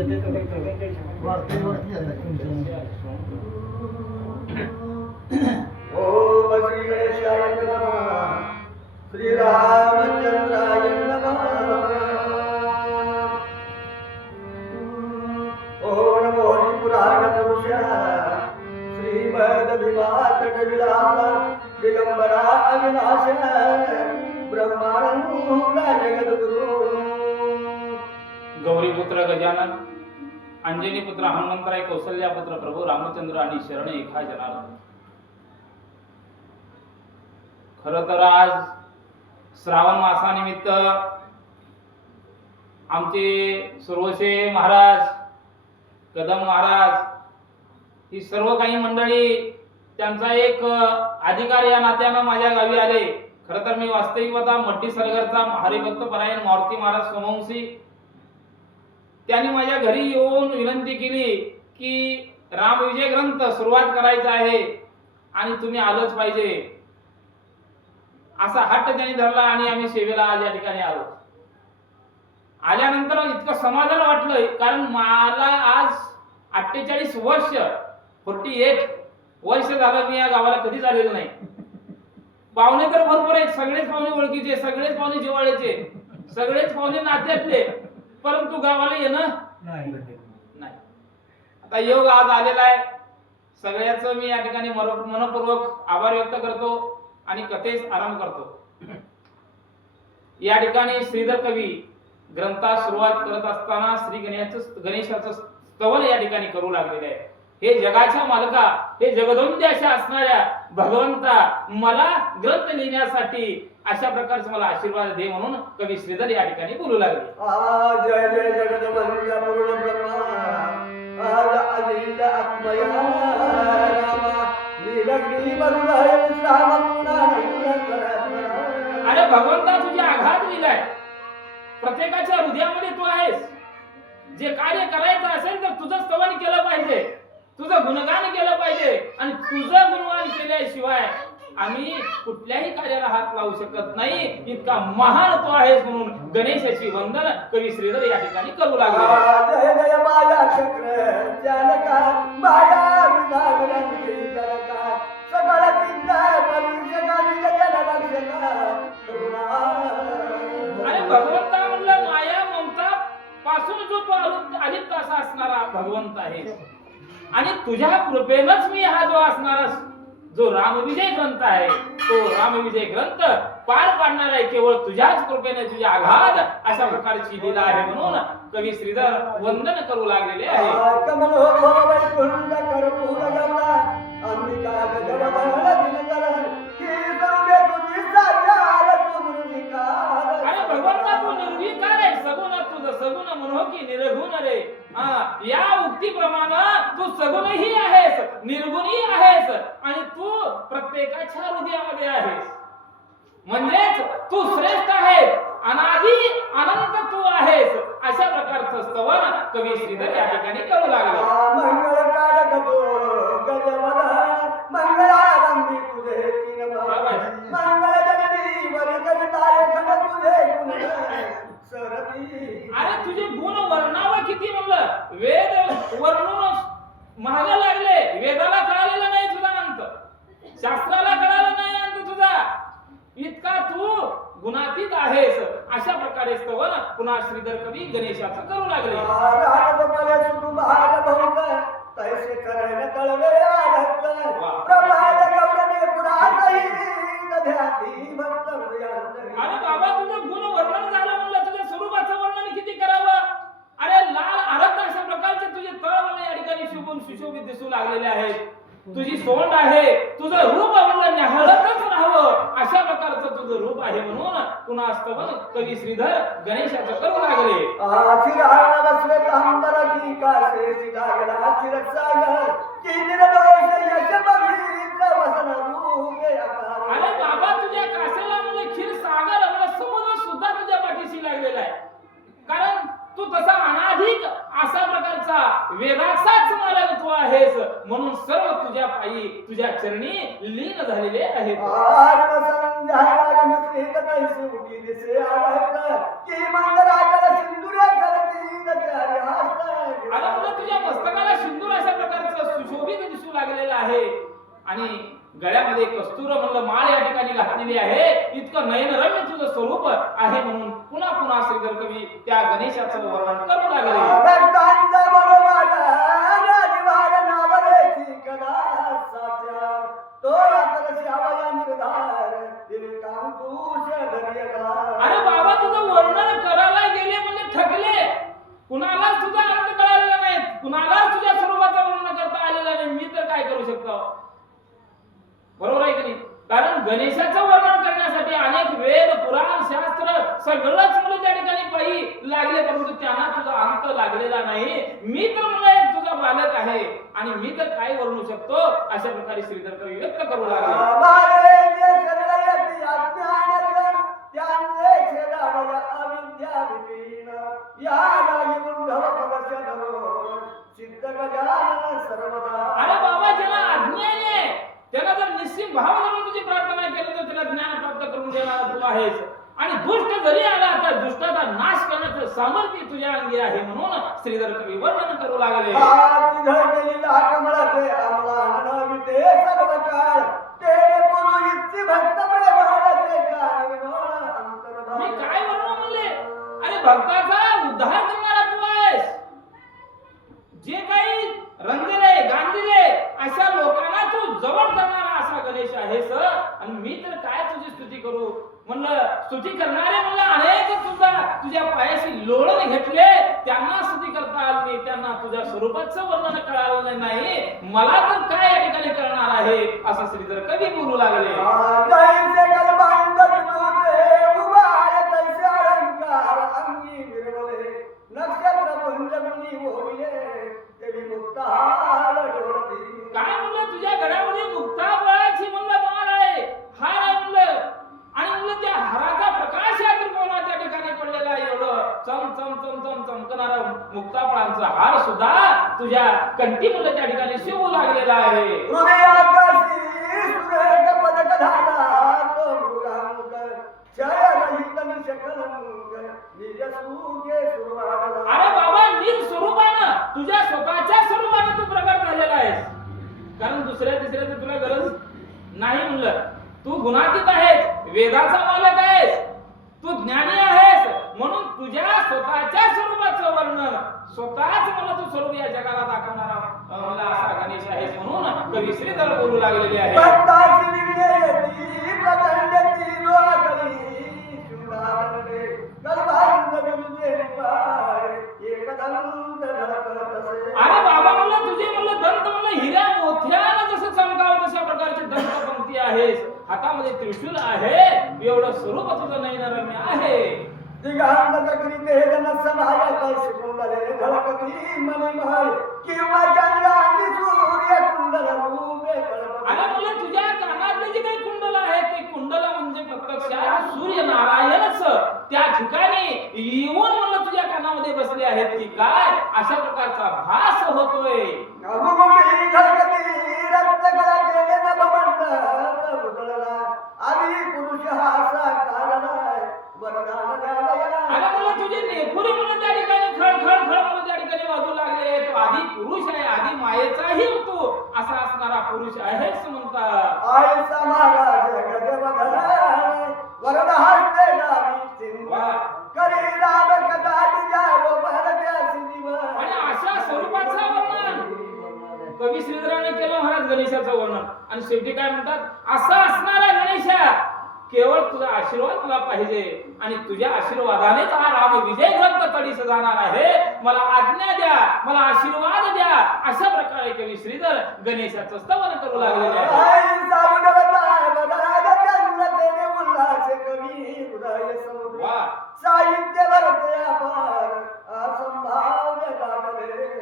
ओम श्री गणेशाय नमः श्री रामचंद्राय नमः ओम नमो पुराण पुरुष श्रीमद विमात विलास दिगंबरा अविनाश ब्रह्मानंद जगद्गुरु गौरीपुत्र गजानन, अंजनी पुत्र हनुमंतराय, कौसल्या पुत्र प्रभू रामचंद्र आणि शरण एका जनार्दन. खरं तर आज श्रावण मासानिमित्त आमचे सुरवसे महाराज, कदम महाराज, ही सर्व काही मंडळी त्यांचा एक अधिकार या नात्यानं माझ्या गावी आले. खरं तर मी वास्तविकता मड्डी सरगरचा हरिभक्त परायण मारुती महाराज सोमवंशी त्यांनी माझ्या घरी येऊन विनंती केली की रामविजय ग्रंथ सुरुवात करायचा आहे आणि तुम्ही आलंच पाहिजे, असा हट्ट त्यांनी धरला आणि आम्ही सेवेला आज या ठिकाणी आलो. आल्यानंतर इतकं समाधान वाटलं, कारण मला आज 48 वर्ष 48 वर्ष झालं मी या गावाला कधीच आलेलो नाही. पाहुणे तर भरपूर आहेत, सगळेच पाहुणे ओळखीचे, सगळेच पाहुणे जिव्हाळ्याचे, सगळेच पाहुणे नात्यातले, परंतु गावाला येणं नाही. आता योग आज आलेला आहे. सगळ्याचं मी या ठिकाणी मनपूर्वक आभार व्यक्त करतो आणि कथेस आरंभ करतो. या ठिकाणी श्रीधर कवी ग्रंथास सुरुवात करत असताना श्री गणेशाचं स्तवन या ठिकाणी करू लागलेले आहे. हे जगाच्या मालका, हे जगदोंद्याशा असणाऱ्या भगवंता, मला ग्रंथ लिहिण्यासाठी अशा प्रकारचा मला आशीर्वाद दे म्हणून कवी श्रीधर या ठिकाणी बोलू लागले. जय जय जगदवंद्य पूर्ण ब्रह्मा आज अजित आत्मया रामा नीलगिरी वरुणय अरे भगवंता, तुझे आघात लिहिलाय, प्रत्येकाच्या हृदयामध्ये तू आहेस. जे कार्य करायचं असेल तर तुझं स्तवन केलं पाहिजे, तुझं गुणगान केलं पाहिजे, आणि तुझं गुणगान केल्याशिवाय आम्ही कुठल्याही कार्याला हात लावू शकत नाही. इतका महान तो आहेस म्हणून गणेशाची वंदन कवी श्रीधर या ठिकाणी करू लागले. जय जय माया चक्र चालका माया विनाग्रंथी करका सकळ चिंता परिषदानी जगदलक्षका करुणा. अरे भगवंता म्हणलं, माया ममता पासून जो तो अलिप्त असा असणारा भगवंत आहे, आणि तुझ्या कृपेनच मी हा जो असणारा जो रामविजय ग्रंथ आहे, तो रामविजय ग्रंथ पार पाडणार आहे केवळ तुझ्याच कृपेने, तुझ्या आघात अशा प्रकारची लीला आहे म्हणून कवी श्रीधर वंदन करू लागलेले आहे. अरे भगवंता, तू निर्विकार आहे, सगुण तुझं सगुण म्हणू की निर्गुण रे. या उक्तीप्रमाणे तू सगुणही आहेस, निर्गुणही आहेस, आणि तू प्रत्येकाच्या हृदयामध्ये आहेस. म्हणजेच तू श्रेष्ठ आहे, अनादि अनंत तू आहेस. अशा प्रकारचं स्तवन कवी श्रीधर या ठिकाणी करू लागले. अरे तुझे गुण वर्णावं किती म्हणलं, वेद वर्णून महाग लागले. वेदाला कळालेला नाही तुझा अंत, शास्त्राला कळाला नाही अंत तुझा, इतका तू गुणातीत आहेस. अशा प्रकारे स्तवन पुन्हा श्रीधर कवी गणेशाचं करू लागले. अरे बाबा, तुझं गुण वर्णन झालं म्हणलं, तुझ्या स्वरूपाचं वर्णन किती करावं. अरे लाल अरक्त अशा प्रकारचे तुझे तळवर्ण या ठिकाणी शुभून सुशोभित दिसू लागलेले आहेत. तुझी सोंड आहे, तुझं रूप म्हणलं न्याहळतच राहावं अशा प्रकारचं तुझं रूप आहे म्हणून पुन्हा स्तवन कवी श्रीधर गणेशाचं करू लागले. अरे बाबा, तुझ्या कासेला म्हणलं क्षीर सागर म्हणलं समुद्र सुद्धा तुझ्या पाठीशी लागलेला आहे, कारण तू तसा अनाधिक असा प्रकारचा वेदाचाच मालक तू आहेस. म्हणून सर्व तुझ्या पायी तुझ्या तुझ्या चरणी लीन झालेले आहेत. आता तुला तुझ्या मस्तकाला सिंदूर अशा प्रकारचं सुशोभित दिसू लागलेलं आहे आणि गळ्यामध्ये कस्तुर म्हणलं माळ या ठिकाणी घातलेली आहे. इतकं नयनरम्य तुझं स्वरूप आहे म्हणून पुन्हा पुन्हा श्रीधर कवी त्या गणेशाचं वर्णन करू लागले. अरे बाबा तुझं वर्णन करायला गेले म्हणजे थकले. कुणालाच तुझा अर्थ कळालेला नाही, कुणालाच तुझ्या स्वरूपाचं वर्णन करता आलेलं नाही. मी तर काय करू शकतो? बरोबर आहे की नाही? कारण गणेशाचं वर्णन करण्यासाठी अनेक वेद पुराण शास्त्र सगळंच मला त्या ठिकाणी पाहिजे लागले, परंतु त्यांना तुझा अंत लागलेला नाही. मी तर मला एक तुझा बालक आहे आणि मी तर काय वर्णू शकतो अशा प्रकारे श्रीधर कवी व्यक्त करू लागले. अरे बाबा ज्याला अज्ञानी आहे त्याला जर निश्चित भाव म्हणून तुझी प्रार्थना केली तर त्याला ज्ञान प्राप्त करून देणारा तू आहेस. आणि दुष्ट जरी आला तर दुष्टाचा नाश करण्याचं सामर्थ्य तुझ्या अंगी आहे म्हणून श्रीधर कवी वर्णन करू लागले. मी काय वर्णन म्हणले? अरे भक्ताचा उद्धार करणारा तू आहेस. जे काही रंगले गांधीले अशा लोकांना तू जवळ करणारा असा गणेश आहेस. आणि मी तर काय तुझी स्तुती करू म्हणलं. स्तुती करणारे म्हणलं अनेक सुद्धा तुझ्या पायाशी लोळण घेतले, त्यांना स्तुती करता आली नाही, त्यांना तुझ्या स्वरूपाचं वर्णन कळालं नाही. मला तर काय या ठिकाणी करणार आहे असं श्रीधर कवी बोलू लागले. काय म्हणलं तुझ्या गळ्यामध्ये मुक्ताफळाची म्हणलं माळ आहे, हार आहे म्हणलं. आणि म्हणलं त्या हाराचा प्रकाश या त्रिकोणाच्या ठिकाणी पडलेला आहे. एवढं चम चम चम चम चमकणारा मुक्ताफळांचा हार सुद्धा तुझ्या कंठी म्हणलं त्या ठिकाणी शिवू लागलेला आहे. अरे बाबा नील स्वरूपानं तुझ्या स्वतःच्या स्वरूपानं तू प्रकट झालेला आहेस. कारण दुसऱ्या तिसऱ्याची तुला गरज नाही म्हणलं. तू गुणातीत आहेस, वेदाचा मालक आहेस, तू ज्ञानी आहेस म्हणून तुझ्या स्वतःच्या स्वरूपाचं वर्णन स्वतःच मला तू स्वरूप या जगाला दाखवणारा मला असा गणेश आहेस म्हणून कवी श्रीधर बोलू लागलेले आहे. अरे बाबा म्हणलं तुझे म्हणलं दंत म्हणलं हिऱ्या मोत्यानं जसं चमकावं तशा प्रकारचे दंत पंक्ती आहेस. हातामध्ये त्रिशूल आहे, एवढं स्वरूप तुझं नयनरम्य आहे. अरे म्हणलं तुझ्या कानातले जे काही कुंडल आहे ते कुंडल म्हणजे प्रत्यक्षात सूर्य नारायणच त्या ठिकाणी येऊन म्हणलं तुझ्या कानामध्ये बसले आहेत की काय अशा प्रकारचा भास होतोय. अरे म्हणलं तुझे नेफुरी म्हणून त्या ठिकाणी खळ खळ खळ म्हणून त्या ठिकाणी वाजू लागले. तो आधी पुरुष आहे, आधी मायेचाही होतो असा असणारा पुरुष आहेच म्हणतात. आणि अशा स्वरूपाचं वर्णन कवी श्रीधराने केलं महाराज गणेशाचं वर्णन. आणि शेवटी काय म्हणतात, असा असणारा गणेशा केवळ तुझा आशीर्वाद मला पाहिजे आणि तुझ्या आशीर्वादानेच हा राम विजय ग्रंथ तडीस जाणार आहे. मला आज्ञा द्या, मला आशीर्वाद द्या अशा प्रकारे कवी श्रीधर गणेशाचं स्तवन करू लागलेले आहे.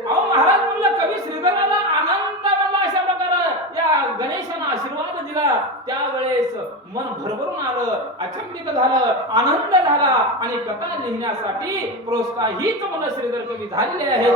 अहो महाराज म्हणलं कवी श्रीधराला आनंद म्हणला अशा प्रकारे या गणेशानं आशीर्वाद दिला. त्यावेळेस मन भरभरून आलं, अचंबित झालं, आनंद झाला आणि कथा लिहिण्यासाठी प्रोत्साहित म्हणलं श्रीधर कवी झालेले आहेत.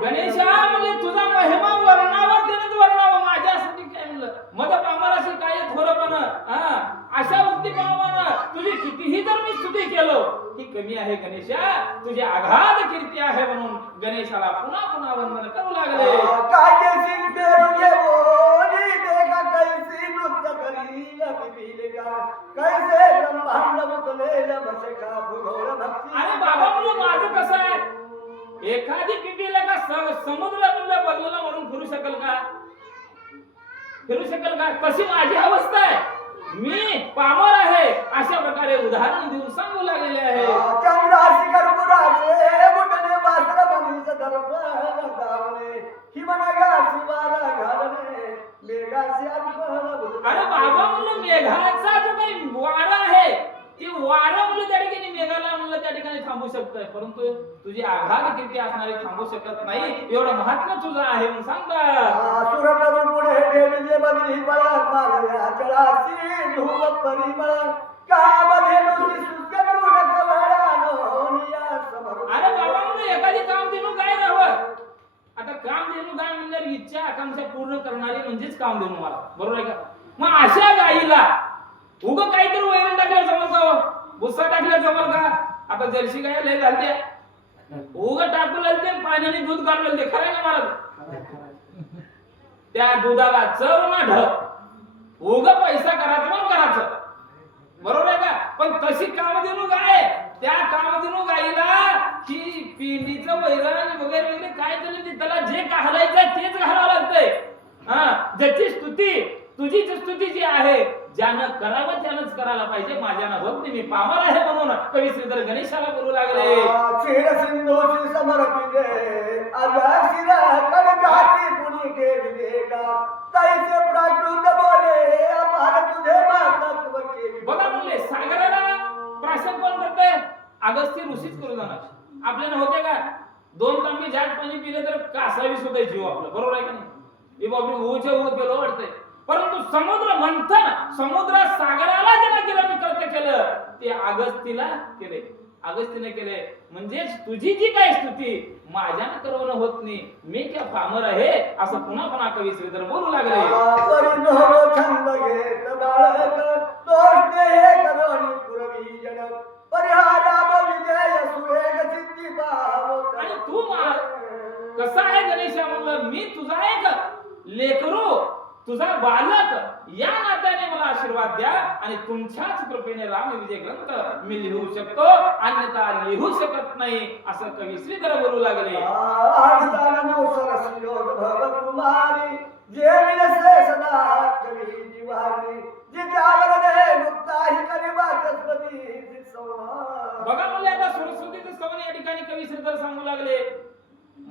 गणेशा म्हणले तुझा महिमा वर्णावा त्यानंच वर्णावा माझ्यासाठी काय म्हणलं मग पामराशी काय थोरपण अशा वक्तीपणानं तुझी कितीही जर मी स्तुती केलो ही कमी आहे गणेशा तुझी आघात कीर्ती आहे म्हणून गणेशाला पुन्हा पुन्हा वंदन करू लागले कायदेशीर पेरुये बोली देखा कैसी नृत्य करील पिपीले का कैसे ब्रह्मांड मुकलेल बसका भूगोल भक्ती अरे बाबा म्हणलं माझं कसं आहे एखादी पिपीला का समुद्र म्हणलं बदलला म्हणून फिरू शकेल का तशी माझी अवस्था आहे मी पामर आहे अशा प्रकारे उदाहरण देऊन सांगू लागलेले आहे चंद्राशी कर्पुराचे मुठने वासर बनीस दर्पण दावणे हिमनगाशी वारा घालणे मेघाशी अर्पण अरे बाबा म्हणलं मेघाचा जो काही वारा आहे ते वारा म्हणलं त्या ठिकाणी मेघाला म्हणलं त्या ठिकाणी थांबू शकतोय परंतु तुझी आघात कीर्ती असणारी थांबू शकत नाही एवढं महात्मा तुझं आहे म्हणून सांगता सुरतरू पुढे देवीचे बदली बळ मागल्या चळाशी धूप परिमळ कामध्ये नुसी सुगंधूड कवळानोनिया समर अरे बाबा म्हणलं एखादी काम देणू काय राहावं आता काम देणू काय म्हणल्यावर इच्छा आकांक्षा पूर्ण करणारी म्हणजेच काम देणू मला बरोबर आहे का मग अशा गाईला उग काहीतरी वैरण टाकलं जमल का भुस्सा टाकलं जमल का आता जर्सी गाय लय झालते उग टाकू लागते पाण्याने दूध काढलं ते खरं ना महाराज त्या दुधाला चव ना ढ उग पैसा करायचं पण करायचं बरोबर आहे का पण तशी कामधेनू गाय त्या कामधेनू गाईला की पिंडीचं वैरण वगैरे वगैरे काय तरी त्याला जे घालायचं तेच घालावं लागतंय ज्याची स्तुती तुझी स्तुती जी आहे ज्यानं करावं त्यानंच करायला पाहिजे माझ्यानं होत नाही मी पामर आहे म्हणून कवी श्रीधर गणेशाला बोलू लागले क्षीर सिंधूची समर्पिते अजाशिरा कडकाची पुणी केली का तैसे प्राकृत बोले अपार तुझे तत्व केली बघा म्हणले सागराला प्राशन कोण करते अगस्त्य ऋषीच करू जाणार आपल्याला होते का 2 तांबे जास्त पाणी पिलं तर कासावीस होतंय जीव आपलं बरोबर आहे का नाही हे बाबा ऊच्या ऊ केलं वाटतंय परंतु समुद्र मंथन समुद्र सागराला ज्याला केलं मी कर्त्य केलं ते अगस्तीने केले म्हणजेच तुझी जी काय स्तुती माझ्यानं करवणं होत नाही मी क्या पामर आहे असं पुन्हा पुन्हा कवी श्रीधर बोलू लागले परिणोरो छंद घेत बाळक तोषते हे करोनी पुरवी जन परिहारा विजय सुरेग सिद्धी पावत आणि तू कसा आहे गणेशा म्हणलं मी तुझा एक लेकरू तुझा बालक या नात्याने मला आशीर्वाद द्या आणि तुमच्याच कृपेने रामविजय ग्रंथ मी लिहू शकतो अन्यथा लिहू शकत नाही असं कवी श्रीधर बोलू लागले कुमारी जे विलसे सदा कवी जीवानी जिच्यावर दे मुक्ताही करी वाचस्पती बघा म्हणले आता सरस्वतीचं स्तवन या ठिकाणी कवी श्रीधर सांगू लागले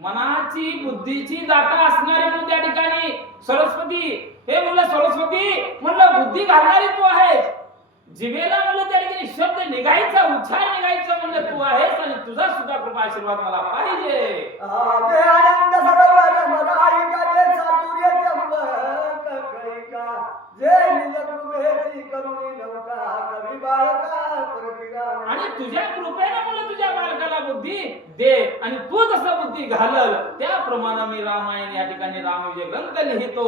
मनाची बुद्धीची दाता असणारे म्हणून त्या ठिकाणी सरस्वती हे म्हणलं सरस्वती म्हणलं बुद्धी घालणारी तू आहे जिभेला म्हणलं त्या ठिकाणी शब्द निघायचा उच्चार निघायचा म्हणलं तू आहेस आणि तुझा सुद्धा कृपा आशीर्वाद मला पाहिजे आनंद सरोवर मनाई चातुर्य चंपक कळिका जे निज कृपेची करुणी नौका कवी बाळका परतिरा आणि तुझ्या कृपेने म्हणलं तुझ्या बालकाला बुद्धी दे आणि तू जसं बुद्धी घालल त्याप्रमाणे मी रामायण या ठिकाणी रामविजय ग्रंथ लिहितो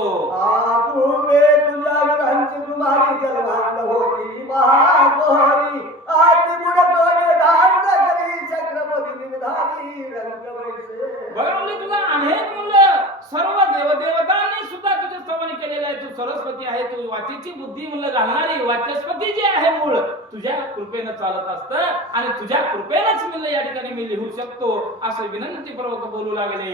पूर्वे तुझ्या विरांची तुम्हारी जलवांड होती महागोहरी आती बुडतोने धांत करी छत्रपती निर्धारी रंग वैसे बघा म्हणलं तुझा अनेक म्हणलं सर्व देवदेवतांनी सुद्धा तुझे स्तवन केलेलं आहे तू सरस्वती आहे तू वाचीची बुद्धी म्हणलं घालणारी वाचस्पती जी आहे मूळ तुझ्या कृपेनं चालत असतं आणि तुझ्या कृपेनंच म्हणलं या ठिकाणी मी लिहू शकतो असं विनंतीपूर्वक बोलू लागले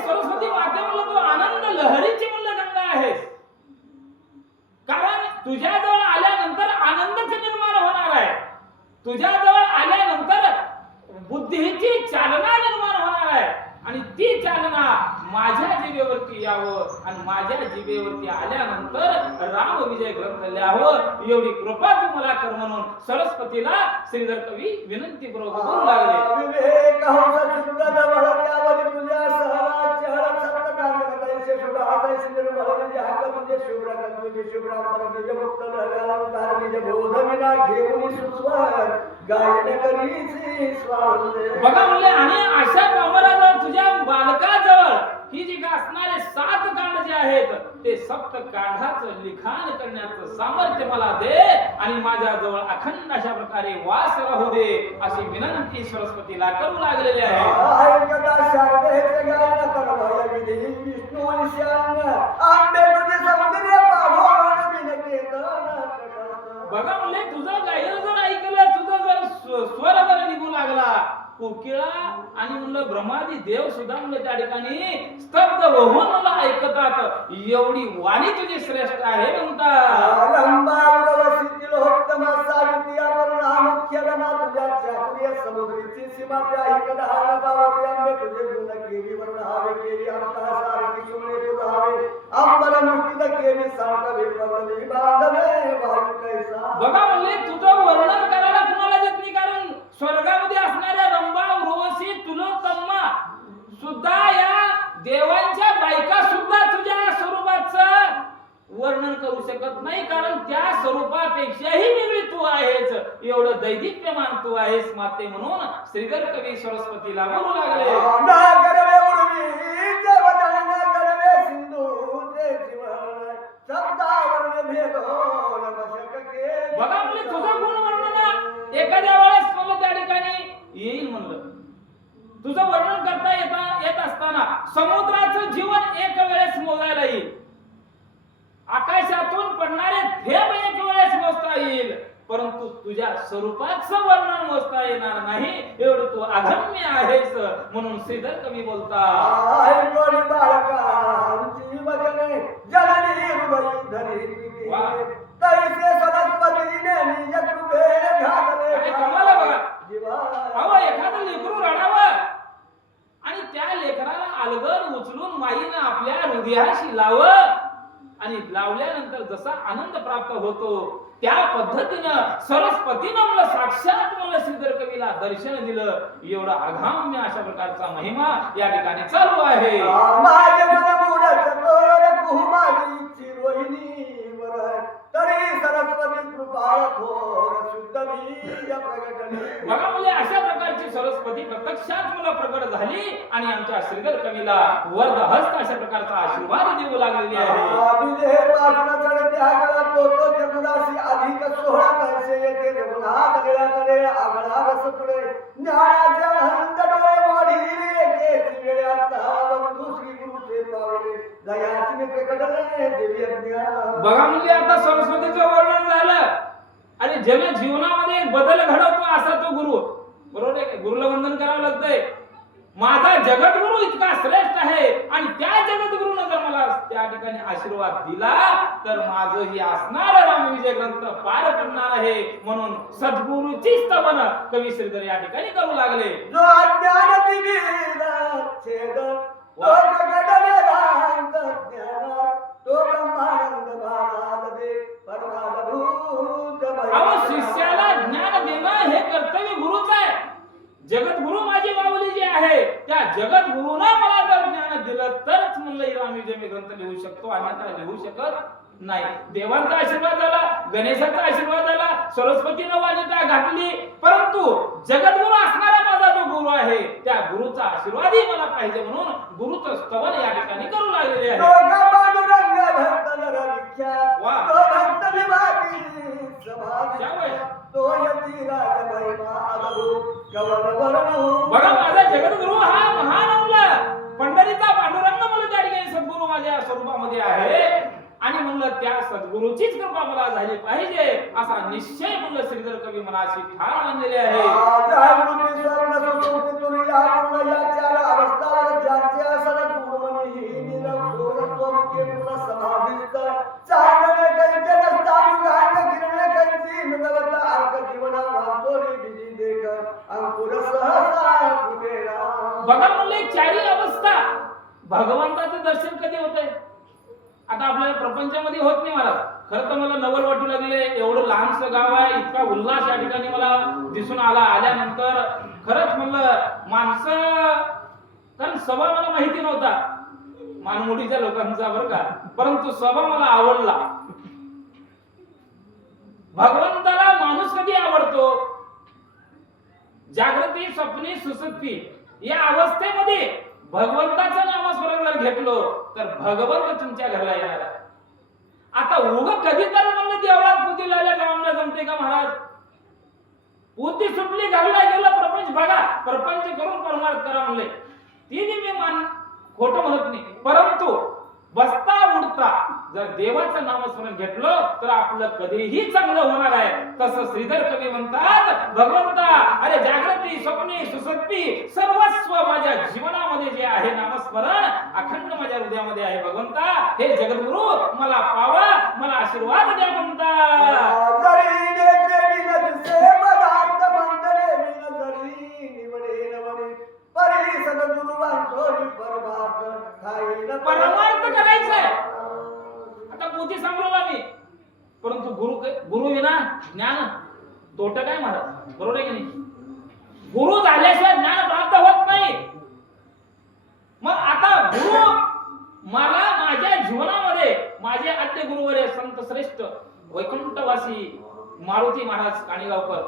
सरस्वती माते म्हणलं तू आनंद लहरीची म्हणलं गंगा आहेस कारण तुझ्याजवळ आल्यानंतर आनंदच निर्माण होणार आहे तुझ्याजवळ आल्यानंतर बुद्धीची चालना निर्माण होणार आहे आणि ती चालना माझ्या जिभेवरती यावं आणि माझ्या जिभेवरती आल्यानंतर रामविजय ग्रंथ लिहावं एवढी कृपा तू मला कर म्हणून सरस्वतीला श्रीधर कवी विनंतीपूर्वक बोलू लागले विवेक हंस सुंदर वळत्यावर तुझ्या सहरा चहरा सप्त कांगण तैसे सुधा तैसे निर्मळ हाक निज शुभ्र निज शुभ्रांबर निज मुक्त अलंकार निज बोधविना घेऊन सुस्वर गायन करीसी स्वानंदे. बघा म्हणले आणि अशा पामराजवळ तुझ्या बालकाजवळ ही जी काय असणारे 7 कांड जे आहेत ते 7 कांडाचं लिखाण करण्याचं सामर्थ्य मला दे आणि माझ्याजवळ अखंड अशा प्रकारे वास राहू दे अशी विनंती सरस्वतीला करू लागलेली आहे. ऐकता शारदेचे गायन करवय विधी विष्णू ईशान आंबे तुझे सौंदर्य पाहून बिनकेतन. बघा म्हणले तुझं गायन जर ऐकलं तुझं जर स्वर जर निघू लागला कोकिळा आणि म्हणलं ब्रह्मादी देव सुद्धा म्हणलं त्या ठिकाणी स्तब्ध होऊन मला ऐकतात एवढी वाणी तुझी श्रेष्ठ आहे म्हणतात. रंभावरवसितिलोत्तम सावित्री अपर्णा मुख्य रमा तुझ्या चातुर्य समुद्रीची सीमा त्या ऐकदान पावते आंबे तुझे गुण केली वर्णावे केली अंतःसारखी सुमने तुझावे अंबर मुष्टित केली सांगवे पल्लवी बांधवे वायू कैसा. बघा म्हणले तुझं वर्णन करायला कुणाला येत नाही कारण स्वर्गामध्ये असणाऱ्या रंभा उर्वशी तुलोत्तमा सुद्धा या देवांच्या बायका सुद्धा तुझ्या स्वरूपाचं वर्णन करू शकत नाही कारण त्या स्वरूपापेक्षाही वेगळी तू आहेस एवढं दैदिप्यमान तू आहेस माते म्हणून श्रीधर कवी सरस्वतीला म्हणू लागले. नागरवे उर्वी देवजन नागरवे सिंधू ते जीवन शब्दावर्ण भेदो नमशक के. बघा म्हणजे तुझं गुण वर्णन एखाद्या वेळेस म्हणलं त्या ठिकाणी येईल म्हणलं तुझं वर्णन करता येत असताना समुद्राचं जीवन एक वेळेस मोजायला येईल आकाशातून पडणारे थेंब एक वेळेस मोजता येईल परंतु तुझ्या स्वरूपाचं वर्णन मोजता येणार नाही एवढं तू अगम्य आहेस म्हणून श्रीधर कवी बोलतात. गोडी बाळकांची वचने जननी हृदयी धरी तैसे सरस्वतीने निज कृपेने घातले. आणि कमाल बघा जीवा अहो एखादं लेकरू रडावं आणि त्या लेकराला अलगद उचलून माईने आपल्या हृदयाशी लावं आणि लावल्यानंतर जसा आनंद प्राप्त होतो त्या पद्धतीनं सरस्वतीनं मला साक्षात मला श्रीधर कवीला दर्शन दिलं एवढा अगाम्य अशा प्रकारचा महिमा या ठिकाणी चालू आहे. माझे मन बुडत चकोर कुमारी चिरोहिनी वर तरी सरस्वती कृपा थोर शुद्ध बीज प्रगटली. बघा म्हणजे अशा प्रकारची सरस्वती प्रत्यक्षात मला प्रकट झाली आणि आमच्या श्रीधर कवीला वरदहस्त अशा प्रकारचा आशीर्वाद देऊ लागलेली आहे. विजय पासून चढते आगळा पोतो चमुदासी अधिक 16 कैसे येते रघुनाथ निळाकडे आगळा रस पुढे न्यायाच्या हंत डोळे मोडीले केची वेळात बंधू श्री गुरुचे पावले दयाची प्रकटले दिव्य ज्ञान. बघा म्हणजे आता सरस्वतीचं वर्णन झालं आणि जन जीवनामध्ये एक बदल घडवतो असा तो गुरु बरोबर आहे गुरुला वंदन करावं लागतंय. माझा जगद्गुरु इतका श्रेष्ठ आहे आणि त्या जगद्गुरुनं जर मला त्या ठिकाणी आशीर्वाद दिला तर माझं हे असणार रामविजय ग्रंथ पार पडणार आहे म्हणून सद्गुरूची स्तवन कवी श्रीधर या ठिकाणी करू लागले. जो अज्ञान दिवीला छेद तो प्रगट वेदांत ज्ञान तो ब्रह्मानंद भानात दे परमाद्भुत अहो शिष्याला ज्ञान देणं हे कर्तव्य गुरुचं आहे. जगद्गुरु माझी माऊली जी आहे त्या जगद्गुरुनं मला जर ज्ञान दिलं तरच म्हणलं रामविजय मी ग्रंथ लिहू शकतो अन्यथा लिहू शकत नाही. देवांचा आशीर्वाद झाला गणेशाचा आशीर्वाद झाला सरस्वतीनं वाणीता घातली परंतु जगद्गुरु असणारा माझा जो गुरु आहे त्या गुरुचा आशीर्वादही मला पाहिजे म्हणून गुरुचं स्तवन या ठिकाणी करू लागलेले आहे. पांडुरंग भक्त नरविख्यात वाह. तो भक्त विभागी समाधी त्यामुळे तो यती राज महिमा अद्भुत गवन वर्ण. बघा माझा जगद्गुरु हा महान म्हणलं पंढरीचा पांडुरंग म्हणून त्या ठिकाणी सद्गुरु माझ्या स्वरूपामध्ये आहे आणि म्हणलं त्या सद्गुरूचीच कृपा मला झाली पाहिजे असा निश्चय म्हणलं श्रीधर कवी मनाशी ठाण मानलेले आहे. जागृती स्वर्ण सुकृती तुरी आपूर्ण या चार अवस्थावर ज्यांचे आसन पूर्वनी ही निरक्षोर स्वमुखे पुरा समाधिस्थ चांदणे कैचे नसतानु गांग किरणे कैची नवता अर्क जीवना वांतोरी बिजी देख अंकुर सहसा फुटेना. बघा म्हणले चारी अवस्था भगवंताचं दर्शन कधी होतंय आता आपल्याला प्रपंचामध्ये होत नाही. मला खरं तर मला नवल वाटू लागले एवढं लहानसं गाव आहे इतका उल्हास या ठिकाणी मला दिसून आल्यानंतर खरंच म्हणलं माणसं कारण स्वभाव मला माहिती नव्हता मानमोडीच्या लोकांचा बरं का, परंतु स्वभाव मला आवडला. भगवंताला माणूस कधी आवडतो? जागृती, स्वप्नी, सुसुप्ती या अवस्थेमध्ये भगवंताचं नामस्मरण जर घेतलो तर भगवंत तुमच्या घरला येणार आहे. आता उग कधी तर म्हणलं देवळात पुती लावल्या गावाला जमते का महाराज? पुती सुटली, घरला गेलं, प्रपंच बघा, प्रपंच करून परमार्थ करा म्हणले. ती मी मान खोटं म्हणत नाही, परंतु बसता उठता जर देवाचं नामस्मरण घेतलं तर आपलं कधीही चांगलं होणार आहे. तसं श्रीधर कवी म्हणतात, भगवंता अरे जागृती, स्वप्नी, सुसुप्ती सर्वस्व माझ्या जीवनामध्ये जे आहे नामस्मरण अखंड माझ्या हृदयामध्ये आहे. भगवंता हे जगद्गुरु मला पावा, मला आशीर्वाद द्या म्हणता. जरी नेत्रे विनसे पदार्थ मंतरे विन जरी निवडे नवने परी सद्गुरु वांचोरी परमार्थ खाईन परमार्थ करायचंय. आता बुद्धी सांगलो मी, परंतु गुरु विना ज्ञान तोटं काय महाराज? बरोबर आहे की नाही? गुरु झाल्याशिवाय ज्ञान प्राप्त होत नाही. मग आता गुरु मला माझ्या जीवनामध्ये माझे आद्य गुरुवर्य संत श्रेष्ठ वैकुंठवासी मारुती महाराज काणेगावकर,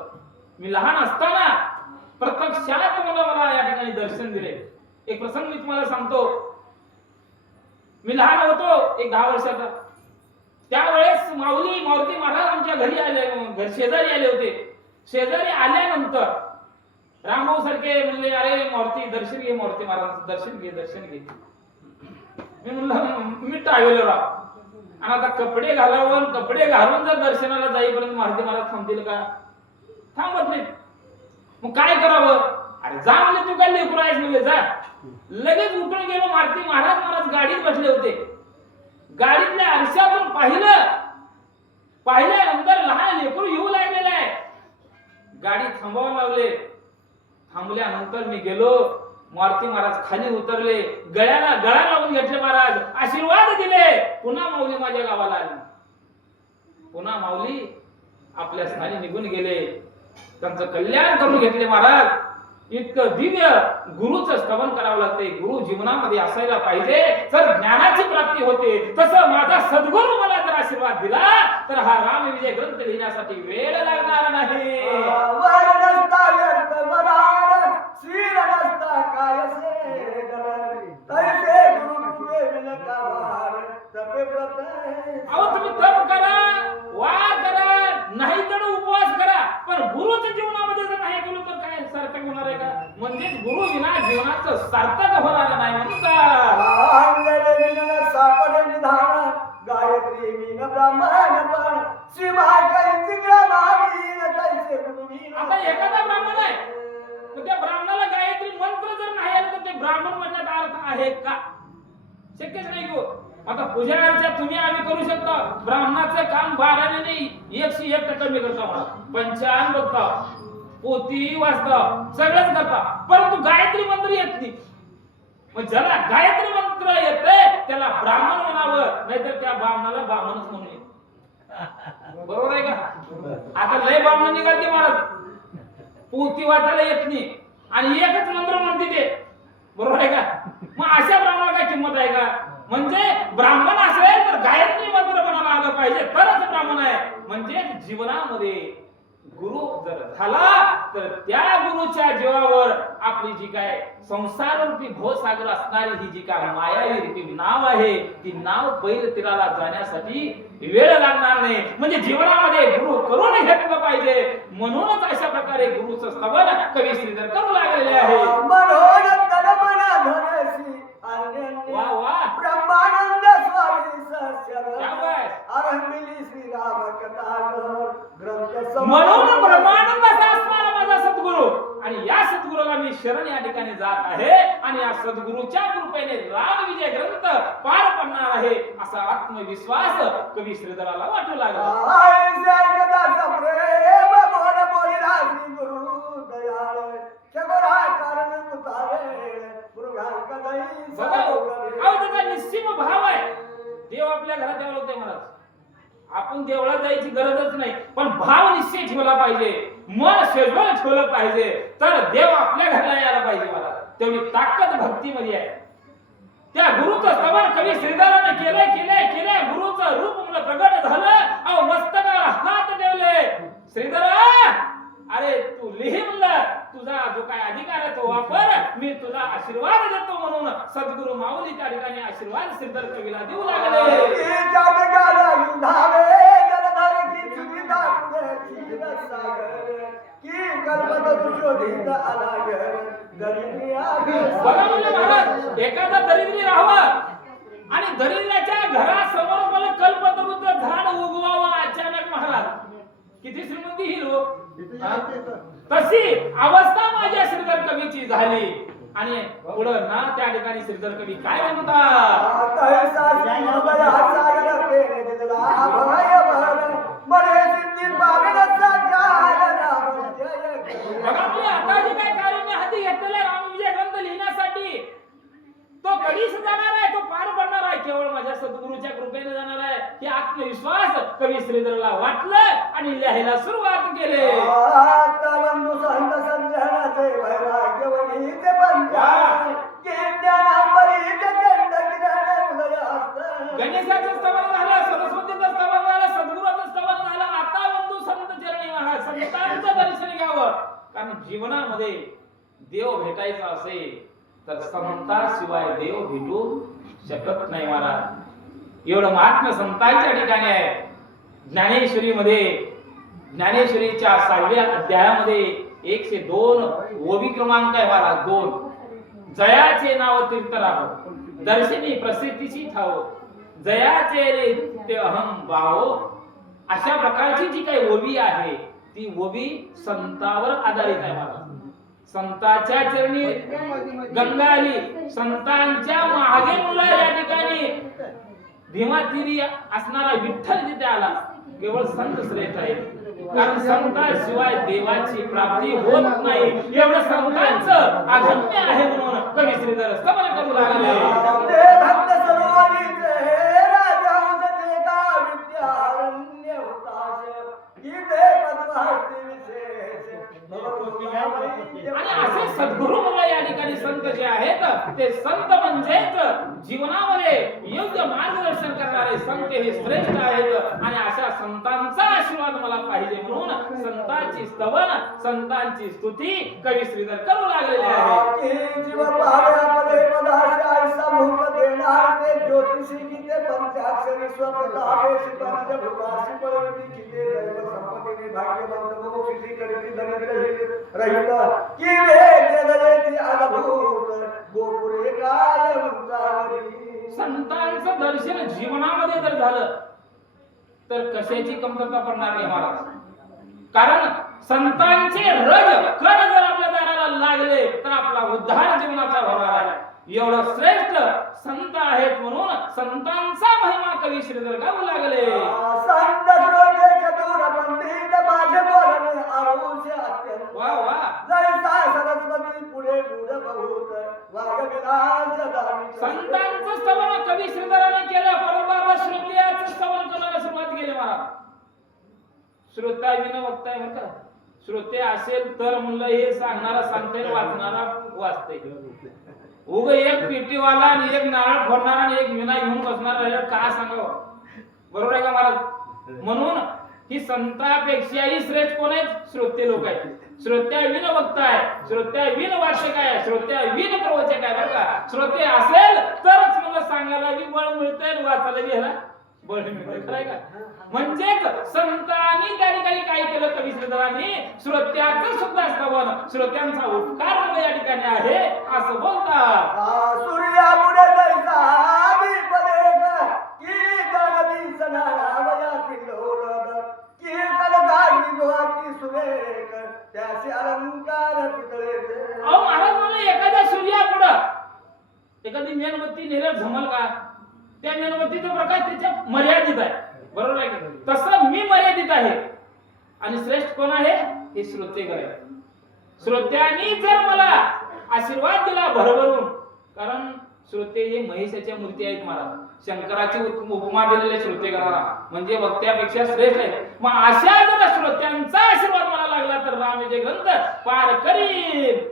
मी लहान असताना प्रत्यक्षात मला या ठिकाणी दर्शन दिले. एक प्रसंग मी तुम्हाला सांगतो. मी लहान होतो, एक 10 वर्षाचा. त्यावेळेस मारुती महाराज आमच्या घरी आले, शेजारी आले होते. शेजारी आल्यानंतर रामभाऊ सारखे म्हणले, अरे मारुती दर्शन घे, मारुती महाराजांचं दर्शन घे. मी म्हणलं मी टाळलेलो राव, आणि आता कपडे घालून जर दर्शनाला जाईपर्यंत मारुती महाराज थांबतील का? थांबत नाही. मग काय करावं? अरे जा म्हणले, तू काय लेकरू आहेस म्हणले, जा. लगेच उठून गेलो. मारुती महाराज गाडीत बसले होते. गाडीतल्या आरशातून पाहिल्यानंतर लहान लेकरू येऊ लागलेलं आहे. गाडी थांबवायला लावले. थांबल्यानंतर मी गेलो. मारुती महाराज खाली उतरले, गळा लावून घेतले. महाराज आशीर्वाद दिले. पुन्हा माऊली माझ्या गावाला आली. पुन्हा माऊली आपल्या स्थानी निघून गेले. त्यांचं कल्याण करून घेतले. महाराज इतकं दिव्य गुरुचं स्तवन करावं लागते. गुरु जीवनामध्ये असायला पाहिजे, तर ज्ञानाची प्राप्ती होते. तसं माझा सद्गुरु मला जर आशीर्वाद दिला तर हा राम विजय ग्रंथ लिहिण्यासाठी वेळ लागणार नाही. अहो तुम्ही तप करा, वार करा, नाही तर उपवास करा, पण गुरुच्या जीवनामध्ये जर नाही केलं तर काय सार्थक होणार आहे का? म्हणजेच गुरु विना जीवनाचं सार्थक होणार नाही म्हणता. सापडे निधान गायत्री मीन ब्राह्मण श्रीमान कैसी ग्रामीण कैसे गुरुवीन. आता एखादा ब्राह्मण आहे, तर त्या ब्राह्मणाला गायत्री मंत्र जर नाही आला तर ते ब्राह्मण म्हणण्याचा अर्थ आहे का? शक्यच नाही गो. आता पूजा अर्चा तुम्ही आम्ही करू शकतो. ब्राह्मणाचं काम 12 नाही 101% मी करतो. पंचांग बघतो, पोथी वाचतो, सगळंच करतो, परंतु गायत्री मंत्र येत नाही. मग ज्याला गायत्री मंत्र येते त्याला ब्राह्मण म्हणावं, नाहीतर त्या ब्राह्मणाला ब्राह्मणच म्हणू नये. बरोबर आहे का? आता लय ब्राह्मण निघाले महाराज, पोथी वाचायला येत नाही आणि एकच मंत्र म्हणते ते. बरोबर आहे का? मग अशा ब्राह्मणाला काय किंमत आहे का? म्हणजे ब्राह्मण असेल तर गायत्री मंत्र म्हणायला आलं पाहिजे, तरच ब्राह्मण आहे. म्हणजे जीवनामध्ये गुरु जर झाला तर त्या गुरुच्या जीवावर आपली जी काय संसाररूपी भवसागर असणारी ही जी काय मायावी नाव आहे, ती नाव बैल तीराला जाण्यासाठी वेळ लागणार नाही. म्हणजे जीवनामध्ये गुरु करून घेतलं पाहिजे. म्हणूनच अशा प्रकारे गुरुचं स्तवन कवी श्रीधर करू लागलेले आहे. वाह वाह, ब्रह्मानंद स्वामी श्रीराम कथा ग्रंथ. म्हणून ब्रह्मानंद असा असणारा माझा सद्गुरु, आणि या सद्गुरूला मी शरण या ठिकाणी जात आहे, आणि या सद्गुरूच्या कृपेने राम विजय ग्रंथ पार पडणार आहे असा आत्मविश्वास कवी श्रीधराला वाटू लागला. निश्चित भाव आहे. देव आपल्या घरात यावं लागते महाराज. आपण देवळात जायची गरजच नाही, पण भाव निश्चय ठेवला पाहिजे, मन सजवळ ठेवलं पाहिजे, तर देव आपल्या घराला यायला पाहिजे. मला तेवढी ताकद भक्तीमध्ये आहे. त्या गुरुचं स्तवन सद्गुरु माऊली त्या ठिकाणी आशीर्वाद श्रीधर कवीला देऊ लागले. की जगाला युधावे जलधर की सुविधा पुढे क्षीरसागर की कल्पतरू शोधित अनागर गरिबी बघा म्हणले महाराज, एखादा दरिद्री राहावा आणि दरिद्राच्या घरासमोर मला कल्पतरूचं झाड उगवावं अचानक महाराज, किती श्रीमंती ही लोक. तशी अवस्था माझ्या श्रीधर कवीची झाली. आणि पुढं ना त्या ठिकाणी श्रीधर कवी काय म्हणतात, तैसा हृदय सागर तेरे दिला भय भर मरे सिद्धी पाविनसा जाय राम जय. बघा मी आता जे काय कार्य मी हाती घेतलेलं आहे रामविजय ग्रंथ लिहिण्यासाठी, तो कधीच जाणार आहे, तो पार पडणार आहे, केवळ माझ्या सद्गुरूच्या कृपेने जाणार आहे. हे आत्मविश्वास कवी श्रीधरला वाटलं आणि लिहायला सुरुवात केले. आता बंधू संत सज्जनाचे वैराग्यवनीचे पंचांग की ज्ञानांबरीचे चंड किरण उदय असत. गणेशाचं स्तवन झालं, सरस्वतीचं स्तवन झालं, सद्गुरूचं स्तवन झालं. आता बंधू संत चरणी महाराज संतांचं दर्शन घ्यावं. कारण जीवनामध्ये देव भेटायचा असेल तर संताशिवाय देव भेटू शकत नाही महाराज. एवढं महात्म्य संतांच्या ठिकाणी आहे. ज्ञानेश्वरीच्या 6व्या अध्यायामध्ये 102 ओवी क्रमांक आहे महाराज. 2 जयाचे नाव तीर्थ राहो, दर्शनी प्रसिद्धीची ठाव, जयाचे रे ते अहम भाव. अशा प्रकारची जी काही ओवी आहे ती ओवी संतावर आधारित आहे महाराज. संतांच्या चरणी गंगा आली, संतांच्या मागे मुला या ठिकाणी भीमातीरी असणारा विठ्ठल जिथे आला. केवळ संत श्रेष्ठ आहे, कारण संतांशिवाय देवाची प्राप्ती होत नाही. एवढं संतांचं अगम्य आहे म्हणून कवी श्रीधर स्तवन करू लागले. ते भक्त सरोवरीचे राजा उजते का विद्यारण्य होताश की ते पद्महस्ती विशेष. आणि असे सद्गुरु मला या ठिकाणी संत जे आहेत ते संत म्हणजेच जीवनामध्ये योग्य मार्गदर्शन करणारे संत हे श्रेष्ठ आहेत. आणि अशा संतांचा आशीर्वाद मला पाहिजे म्हणून संतांची स्तवन, संतांची स्तुती कवी श्रीधर करू लागलेले आहे. जीव पाव्यामध्ये पदाशी ऐसा मुहूर्त देणार ते ज्योतिषी किते पंचाक्षरी स्वप्रतापेशी पंचभूताशी परवती किते दैव संपत्तीने भाग्यवंत मोक्षी करीती दरिद्र रहित की वेदनेची अद्भुत गोपुरे काय उंचावरी. संतांचं दर्शन जीवनामध्ये जर झालं तर कशाची कमतरता पडणार नाही महाराज. कारण संतांचे रज कण जर आपल्या दाराला लागले तर आपला उद्धार जीवनाचा होणार आहे. एवढं श्रेष्ठ संत आहेत म्हणून संतांचा महिमा कवी श्रीधर गाऊ लागले. संत श्रोते चतुर पंडित माझे बोलणे आरुष अत्यंत. वा वा. जैसा सरस्वती पुढे गुढ बहुत वागविलास दानी. संतांचं स्तवन कवी श्रीधराने केलं, परंतु आता श्रोत्याचं स्तवन करायला सुरुवात केली महाराज. श्रोता विन वक्ताय बरं का. श्रोते असेल तर म्हणलं हे सांगणारा सांगतोय, वाचणारा वाचतोय. उग एक पेटीवाला आणि एक नारळ फोडणारा आणि एक विना घेऊन बसणार राहिलं का सांगावं. बरोबर आहे का महाराज. म्हणून ही संतापेक्षाही श्रेष्ठ कोण आहेत, श्रोते लोक आहेत. श्रोत्या विन वक्ता आहे, श्रोत्या विन वाचक आहे, श्रोत्या विन प्रवचक आहे बरं का. श्रोते असेल तरच मला सांगायला बी बळ मिळतंय, वाचायला बी ह्याला बळ मिळतंय. खरं आहे का. म्हणजेच संतांनी त्या ठिकाणी काय केलं कवी श्रीधरांनी, श्रोत्याचं सुद्धा स्तवन, श्रोत्यांचा उपकार मला या ठिकाणी आहे असं बोलतात. सूर्यापुढे जैसा दीप देख की गणवी सणावयातील लोरद की कलगारी गोहाती सुरेख त्याचे अलंकार पितळेचे. अहो महाराज म्हणलं एखाद्या सूर्यापुढं एखादी मेणबत्ती नेल्यावर जमल का. त्या मेणबत्तीचा प्रकाश त्याच्या मर्यादित आहे. बरोबर आहे का. तसं मी मर्यादित आहे आणि श्रेष्ठ कोण आहे, हे श्रोतेगण आहे. श्रोत्यांनी जर मला आशीर्वाद दिला भरभरून, कारण श्रोते हे महिषाच्या मूर्ती आहेत महाराज. शंकराची उपमा दिलेल्या श्रोतेगणाला म्हणजे वक्त्यापेक्षा श्रेष्ठ आहे. मग अशा जर श्रोत्यांचा आशीर्वाद मला लागला तर रामविजय ग्रंथ पार करीन.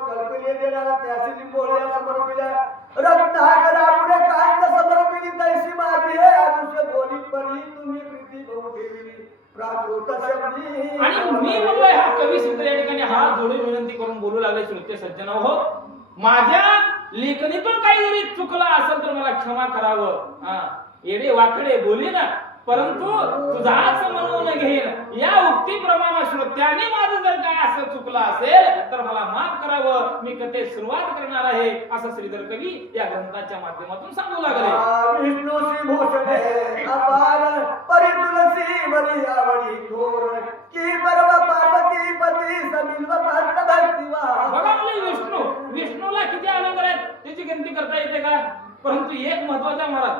कल्पले देणारा त्याची लिंबोळ्या समर्पिल्या रत्नाकरा पुढे कांत समर्पिली तैसी माझी हे आयुष्य बोली परी तुम्ही प्रीती बहु ठेविली प्राकृतस्य शब्दी आणि मी म्हणलोय हा कवी सिद्ध या ठिकाणी हात जोडून विनंती करून बोलू लागले श्रोते सज्जन हो, माझ्या लेखणीतून काही जरी चुकलं असेल तर मला क्षमा करावं. येडे वाकडे बोली ना, परंतु तुझाच म्हणून घेईन या उक्तीप्रमाणे श्रोत्याने माझं जर काय असं चुकलं असेल तर मला माफ करावं, मी कथे सुरुवात करणार आहे असं श्रीधर कवी या ग्रंथाच्या माध्यमातून सांगू लागले. विष्णुशी भूषणे अपार परी तुलसी वरी आवडी थोर की परवा पार्वती पती समिल्व पात्र भक्तिवा. बघा म्हणजे विष्णूला किती अलंकार आहेत त्याची गिनती करता येते का? परंतु एक महत्वाचा महाराज,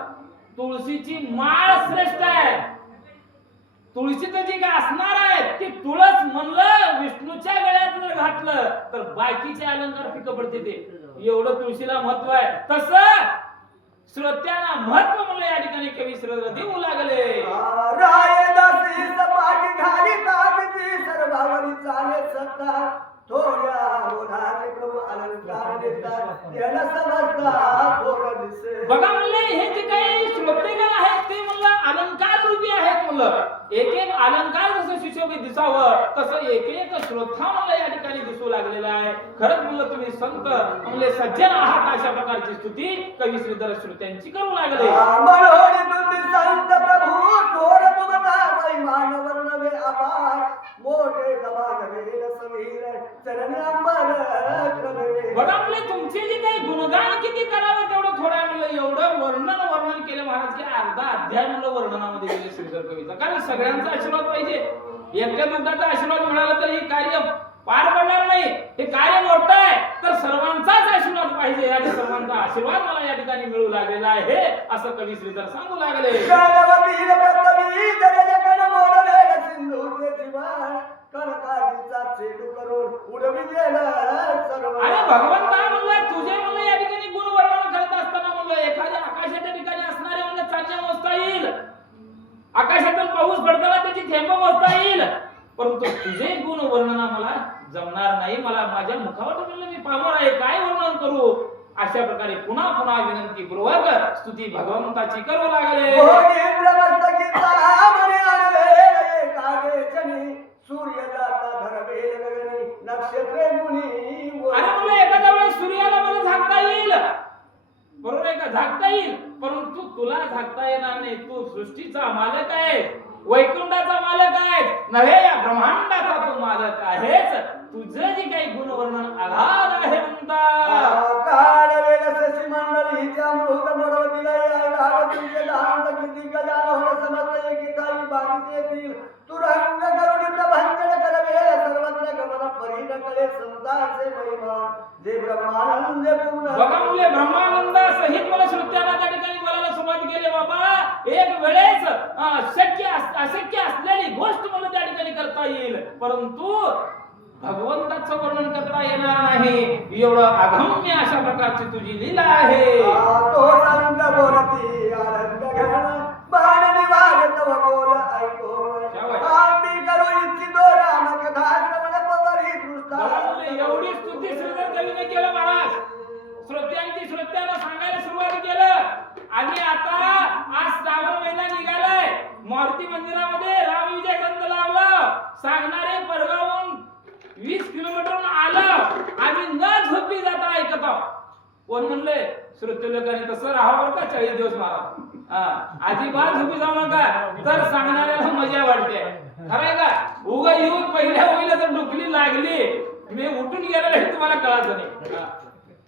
तुळशीची माळ श्रेष्ठ आहे. तुळशीचं जे काय असणार आहे ते तुळस म्हणलं विष्णूच्या गळ्यात जर घातलं तर बाकीचे अलंकार फिकं पडते. ते एवढं तुळशीला महत्व आहे. तसं श्रोत्यांना महत्व म्हणलं या ठिकाणी कवी श्रीधर देऊ लागले. रायदासी सपाटी घाली ताकती सर्वावरी चाले सत्ता थोड्या गुणाचे प्रभू अलंकार देतात याला समजता थोडं दिसे. बघा म्हणले हे जे काही श्रोतेगण आहेत ते म्हणलं अलंकार रूपी आहेत. म्हणलं एक एक अलंकार जसं सुशोभित दिसावं तसं एक एक श्रोता म्हणलं या ठिकाणी दिसू लागलेला आहे. खरंच म्हणलं तुम्ही संत म्हणले सज्जन आहात अशा प्रकारची स्तुती कवी श्रीधर श्रोत्यांची करू लागले. मनोहरी तुम्ही संत प्रभू थोर तुमचा महिमान वर्णवे अपार मोठे जबान वेद समीर चरण अंबर क्रमवे. बघा म्हणले तुमचे जे काही गुणगान किती करावं तेवढं थोडं म्हणलं. एवढं वर्णन केलं महाराज की अर्धा अध्याय म्हणलं वर्णनामध्ये गेले श्रीधर कवीचा. कारण सगळ्यांचा आशीर्वाद पाहिजे. एकट्या दुसऱ्याचा आशीर्वाद मिळाला तर हे कार्य पार पडणार नाही. हे कार्य मोठं आहे तर सर्वांचाच आशीर्वाद पाहिजे आणि सर्वांचा आशीर्वाद मला या ठिकाणी मिळू लागलेला आहे असं कवी श्रीधर सांगू लागले. अरे भगवंता म्हणलं तुझे म्हणलं या ठिकाणी गुण वर्णन करत असताना म्हणलं एखाद्या आकाशाच्या ठिकाणी असणारे म्हणलं चांदण्या मोजता येईल, आकाशातून पाऊस पडताना त्याची थेंब मोजता येईल, परंतु तुझे गुण वर्णना मला जमणार नाही. मला माझ्या मुखावर म्हणलं मी पामर आहे, काय वर्णन करू. अशा प्रकारे पुन्हा पुन्हा विनंती पूर्वक स्तुती भगवंताची करू लागले. सूर्य जाता धरवे गगनी नक्षत्रे मुनी. अरे म्हणलं एखाद्या वेळेस सूर्याला मला झाकता येईल, बरोबर आहे का, झाकता येईल, परंतु तुला झाकता येणार नाही. तू सृष्टीचा मालक आहे, वैकुंठाचा मालक आहे, नव्हे या ब्रह्मांडाचा तू मालक आहेस. तुझं जे काही गुण वर्णन आधार आहे म्हणता. काढवेल शशी मंडळीच्या मृत मडवतीला यायला तुझे दांत किती गजान होणं समजतं एकेकाळी बाधित येतील. तू रंग करुणी प्रभंजन करवेल सर्वत्र गमन परीन कळे संतांचे महिमा जे ब्रह्मानंद पूर्ण. बघा म्हणजे ब्रह्मानंदा सहित मला श्रुत्याला त्या ठिकाणी बोलायला सुरुवात केली. बाबा एक वेळेस अशक्य असलेली गोष्ट मला त्या ठिकाणी करता येईल, परंतु भगवंताचं वर्णन करता येणार नाही. एवढं अगम्य अशा प्रकारची तुझी लीला आहे. तो संत बोलती आनंद घन बाणनी वागत व बोल ऐको आम्ही करू इच्छितो राम कथा श्रवण पवरी दृष्टा. एवढी स्तुती श्रीधर कवीने केलं महाराज. श्रोत्यांना सांगायला सुरुवात केलं. आणि आता आज श्रावण महिना निघालाय, मारुती मंदिरामध्ये रामविजय ग्रंथ लावला. सांगणारे परगावून 20 किलोमीटरहून आलं आणि न झोपी जाता ऐकत आहोत. कोण म्हणले श्रोते लोकांनी तसं राहावं का 40 दिवस महाराज. अजिबात झोपी जाऊ नका, तर सांगणाऱ्याला मजा वाटते. खरंय का, उगा येऊन पहिल्या होईल तर डुकली लागली मी उठून गेलेलं हे तुम्हाला कळायचं नाही.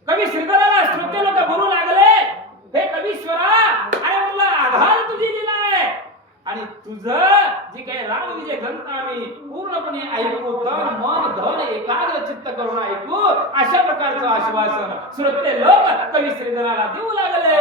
कवी श्रीधराला श्रोते लोक बोलू लागले, हे कवीश्वरा अरे म्हणलं आधार तुझी लीला आहे आणि तुझं जे काही रामविजय ग्रंथ आम्ही पूर्णपणे ऐकू, तन मन धन एकाग्र चित्त करून ऐकू, अशा प्रकारचं आश्वासन श्रोते लोक कवी श्रीधराला देऊ लागले.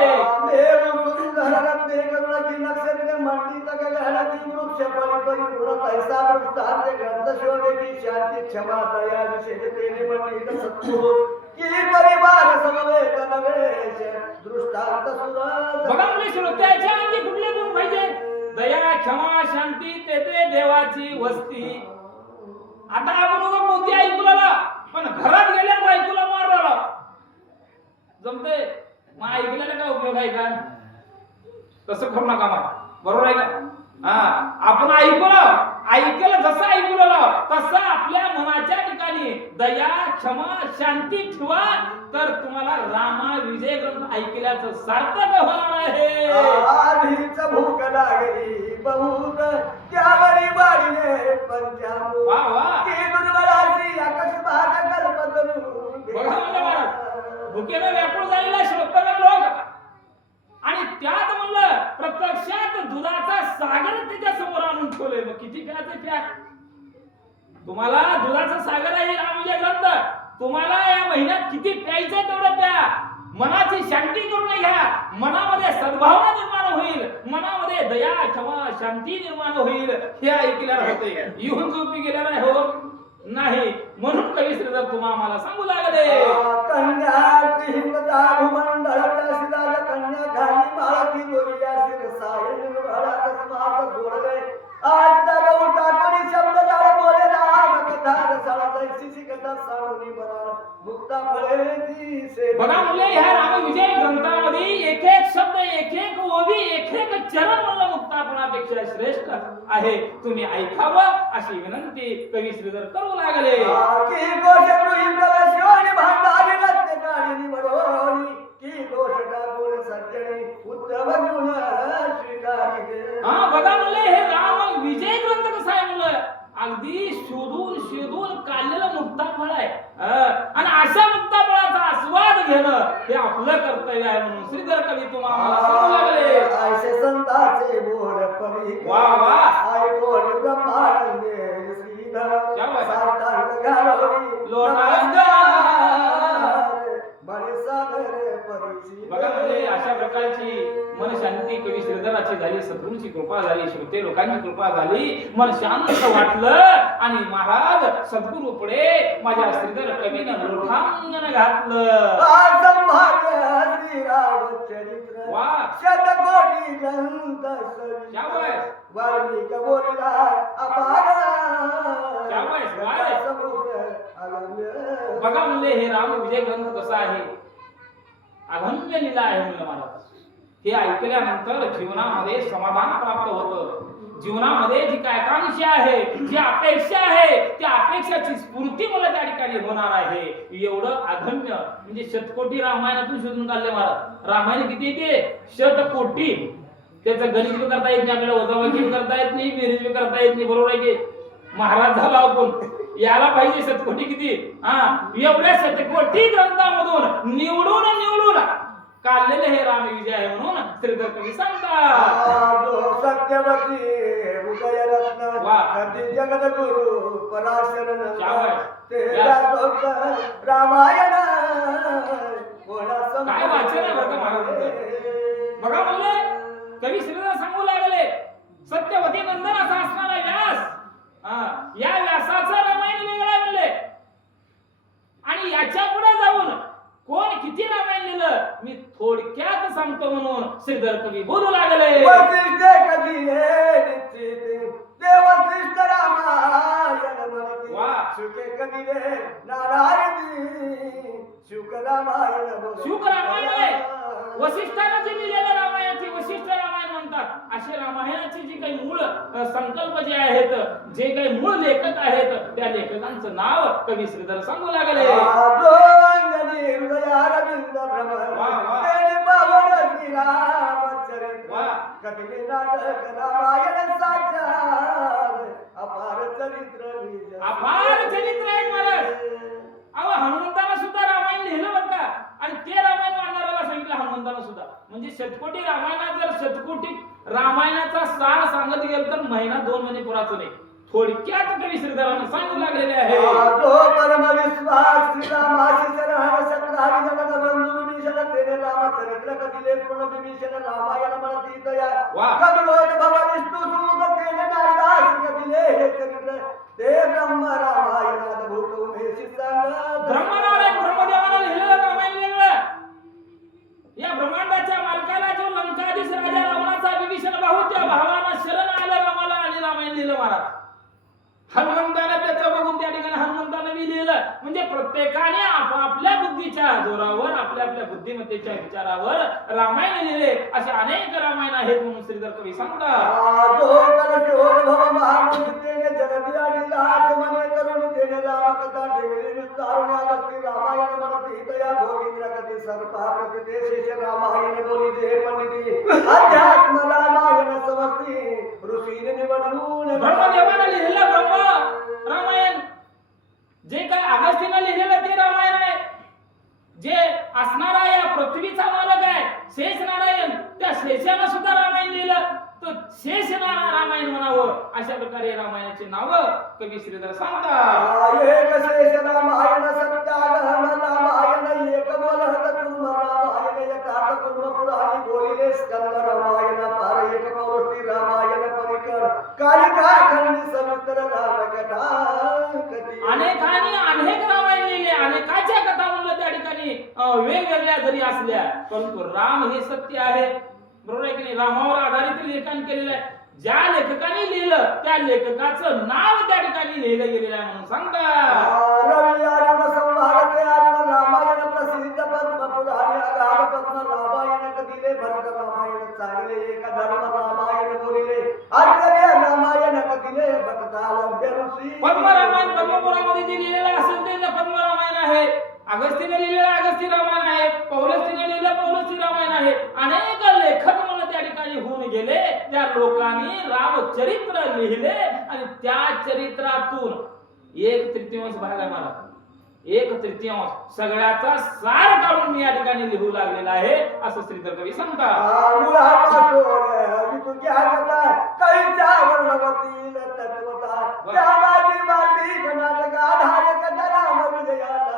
बघा म्हणजे श्रोत्याच्या अंगी कुठले गुण पाहिजे? दया, क्षमा, शांती, तेथे देवाची वस्ती. आता आपण उगा पोती ऐकूला, पण घरात गेल्यावर ऐकूला मारला जमते. मग ऐकलेला काय उपयोग आहे का? तसं करू नका मग, बरोबर आहे का? आपण ऐकलं ऐकलं जसं ऐकू लाव तसं आपल्या मनाच्या ठिकाणी दया क्षमा शांती ठेवा तर तुम्हाला रामा विजय ग्रंथ ऐकल्याचं सार्थक होणार आहे. आधीच भूक लागली बहुत त्यावरी बाळीने पंचामृत वा वा की दुर्बलाची अकस्मात कल्पतरू बघा म्हणलं महाराज भुकेनं व्याकुळ झालेला श्रोतगण लोक आणि त्यात म्हणलं प्रत्यक्षात दुधाचा सागर त्याच्या समोर आणून ठेवलंय. मग किती प्यायचं प्या. तुम्हाला दुधाचा सागर आहे रामविजय ग्रंथ. तुम्हाला या महिन्यात किती प्यायचं तेवढं प्या. मनाची शांती करून घ्या. मनामध्ये सद्भावना निर्माण होईल. मनामध्ये दया क्षमा शांती निर्माण होईल. हे ऐकल्यावर होते. येऊन झोपी गेल्या नाही हो नाही. म्हणून कवी श्रीधर तुम्हा आम्हाला सांगू लागले कन्या हिंदता भूमंडळाच्या शिलाला कन्या घाली माळती दोरिया शिरसाळे निर्भळा तस्मात जोडले आज उठा कोणी शब्द जाळ बोले राम कथा रसाळा जैसी कथा साडूनी बरा मुक्ता फळेची से बघा म्हणले ह्या रामविजय ग्रंथामध्ये एक एक शब्द एक एक ओवी एक एक चरण म्हणलं मुक्तापणापेक्षा श्रेष्ठ आहे. तुम्ही ऐकावं अशी विनंती कवी श्रीधर करू लागले. की गोष गृही प्रवेशोनी भांडारी रत्ने काढी निवडोनी की दोष टाकून सज्जनी उत्तम गुण स्वीकारी गे. हा बघा म्हणले हे राम विजय ग्रंथ कसा आहे म्हणलं अगदी शोधून काढलेलं मुक्ताफळ आहे. आणि अशा मुक्ताफळाचा आस्वाद घेणं हे आपलं कर्तव्य आहे. म्हणून श्रीधर कवी तुम्हाला सांगू लागले ऐसे संताचे बोल परी वा वा ऐकोन ब्रह्मानंदे श्रीधर शाबास. साष्टांग घालोनी लोटांगण. बळे सादर परिची. बघा म्हणजे अशा प्रकारची मन शांती कवी श्रीधराची झाली. सद्गुरूची कृपा झाली. श्रोते लोकांची कृपा झाली. मन शांत वाटलं आणि महाराज सद्गुरू पुढे माझ्या श्रीधर कवीनं लोटांगण घातलं. संभाव्य श्रीरामचरित्र वा शतकोटी ग्रंथ शाबास. वाल्मिक बोलला अपार शाबास. वा समुद्र अगम्य. बघा म्हणले हे राम विजय ग्रंथ कसा आहे अगम्य लीला आहे म्हणलं महाराज. हे ऐकल्यानंतर जीवनामध्ये समाधान प्राप्त होतं. जीवनामध्ये जी काय आकांक्षा आहे जी अपेक्षा आहे त्या अपेक्षाची स्फूर्ती मला त्या ठिकाणी होणार आहे. एवढं अगम्य म्हणजे शतकोटी रामायणातून शोधून काढले महाराज. रामायण किती येते शतकोटी. त्याचं गणित बी करता येत नाही आपल्याला वजाबाकी बी करता येत नाही बेरीज बी करता येत नाही. बरोबर आहे की महाराज झाला आपण याला पाहिजे शतकोटी किती. एवढ्या शतकोटी ग्रंथामधून निवडून काढलेले हे रामविजय आहे म्हणून श्रीधर कवी सांगतात. सत्यवती हृदय रत्न वा. कधी जगद्गुरु पराशरण शाबास. तेरा सोबत रामायण काय वाचन आहे बरं का महाराजांचं. बघा म्हणले कवी श्रीधर सांगू लागले सत्यवती नंदन असा असणारा व्यास या व्यासाचं रामायण वेगळं आहे म्हणले. आणि याच्या पुढे जाऊन कोण किती रामायण लिहिलं मी थोडक्यात सांगतो म्हणून श्रीधर कवी बोलू लागले. वसिष्ठ कधी देवशिष्ट रामायण म्हणती वा. शुके कधी नारायणी शुक रामायण शुक रामायण आहे. वसिष्ठानं जे लिहिलेलं रामायणाचे वसिष्ठ रामायण म्हणतात. असे रामायणाचे जे काही मूळ संकल्प जे आहेत जे काही मूळ लेखक आहेत त्या लेखकांचं नाव कवी श्रीधर सांगू लागले. हृदयारविंद भ्रमर वा, वा. तेने पावन श्रीरामचरित्र वा. कथिले नाटक रामायण साचार अपार चरित्र अपार चरित्र आहे महाराज. अहो हनुमंतानं सुद्धा रामायण लिहिलं बरं का. आणि ते रामायण मांडणाऱ्याला सांगितलं हनुमंतानं सुद्धा. म्हणजे शतकोटी रामायणात जर शतकोटी रामायणाचा सार सांगत गेल तर महिना 2 महिने पुराचं नाही. थोडक्यात कवी श्रीधरानं सांगू लागलेले आहे. तो परम विश्वास श्रीरामाशी शरण सकलारी जगत बंधू विभीषण तेने रामचरित्र कथिले पूर्ण विभीषण रामायण म्हणती दया वा. कमलोद भव विष्णु सूत तेने नारदास कथिले हे चरित्र ते ब्रह्म रामायणात भूत उमेशी सांगत. ब्रह्मनारायण ब्रह्मदेवानं लिहिलेलं रामायण वेगळं. या ब्रह्मांडाच्या मालकाला जो लंकाधीश राजा रावणाचा विभीषण भाऊ त्या भावानं शरण आलं रामाला आणि रामायण लिहिलं महाराज. हनुमंतानं त्याचं बघून त्या ठिकाणी हनुमंतानं बी लिहिलं. म्हणजे प्रत्येकाने आपापल्या बुद्धीच्या जोरावर आपल्या बुद्धिमत्तेच्या विचारावर रामायण लिहिले. असे अनेक रामायण आहेत म्हणून श्रीधर कवी सांगतात. तो कर शोध भव महामुनी तेने जगती अडीला हात मने करून तेने रामकथा ठेवली विस्तारून अगस्ती रामायण म्हणती तया भोगींद्र कधी सर्पा प्रति शेष रामायण बोली जे पंडिती अध्यात्म रामायण समजती ऋषीने निवडून ब्रह्मदेवानं लिहिलेलं ब्रह्म रामायण, जे काय अगस्तीनं लिहिलेलं ते रामायण आहे. जे असणारा या पृथ्वीचा मालक आहे शेष नारायण, त्या शेषानं सुद्धा रामायण लिहिलं, तो शेष रामायण म्हणावं. अशा प्रकारे रामायणाची नाव कवी श्रीधर सांगतात. एक शेष रामायण सत्यागम रामायण एक बोलहत तुम रामायण यथार्थ कुर्म पुराणी बोलिले स्कंद रामायण पार एक पौरस्ती रामायण परिकर कालिका खंडी सविस्तर रामकथा कथी. अनेकांनी अनेक रामायण लिहिले, अनेकाच्या कथा म्हणलं त्या ठिकाणी वेगवेगळ्या जरी असल्या, परंतु राम हे सत्य आहे. बरोबर आहे की नाही? रामावर आधारित लेखन केलेलं आहे. ज्या लेखकाने लिहिलं त्या लेखकाचं नाव त्या ठिकाणी लिहिलं गेलेलं आहे म्हणून सांगतात. रवी अरुण संवाद अरुण रामायण प्रसिद्ध पद्म पुराणी अगाध पद्म रामायण कथिले भरत रामायण चांगले एक धर्म रामायण बोलिले आचार्य रामायण कथिले भक्ता लभ्य ऋषी. पद्म रामायण पद्मपुरामध्ये जे लिहिलेलं असेल ते पद्म रामायण आहे. अगस्तीने लिहिलेलं अगस्ती रामायण आहे. पौलस्तीने लिहिलेलं पौलस्ती रामायण आहे. अनेक लेखक म्हणून त्या ठिकाणी होऊन गेले. त्या लोकांनी रामचरित्र लिहिले आणि त्या चरित्रातून 1/3 भाग आहे मला, 1/3 सगळ्याचा सार काढून मी या ठिकाणी लिहू लागलेला आहे असं श्रीधर कवी सांगतात. मुळापासून तुझ्या कथा कैच्या वर्णवतील तत्वता त्या माझी माती कर्नाटक आधार कथा राम विजयाला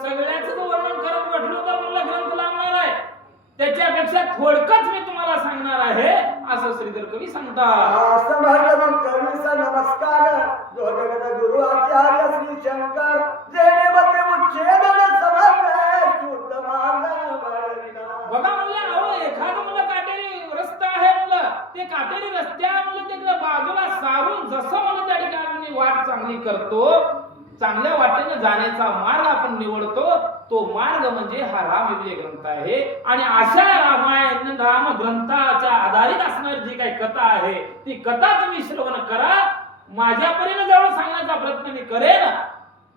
सगळ्याचं वर्णन करत बसलो तर मला ग्रंथ लागणार आहे. त्याच्यापेक्षा थोडकच मी तुम्हाला सांगणार आहे असं श्रीधर कवी सांगतात. समर्थ कवीचा नमस्कार जो जगत गुरु आचार्य श्री शंकर जेणे मते उच्छेदन समर्थ शुद्ध मार्ग वळविला. बघा म्हणलं अहो एखादं म्हणलं काटेरी रस्ता आहे म्हणलं, ते काटेरी रस्त्या म्हणलं तिकडे बाजूला सारून जसं म्हणलं त्या ठिकाणी वाट चांगली करतो, चांगल्या वाटेने जाण्याचा मार्ग आपण निवडतो, तो मार्ग म्हणजे हा रामविजय ग्रंथ आहे. आणि अशा रामायण राम ग्रंथाच्या आधारित असणारी जी काही कथा आहे ती कथा तुम्ही श्रवण करा. माझ्या परीने जेवढं सांगण्याचा प्रयत्न मी करेन.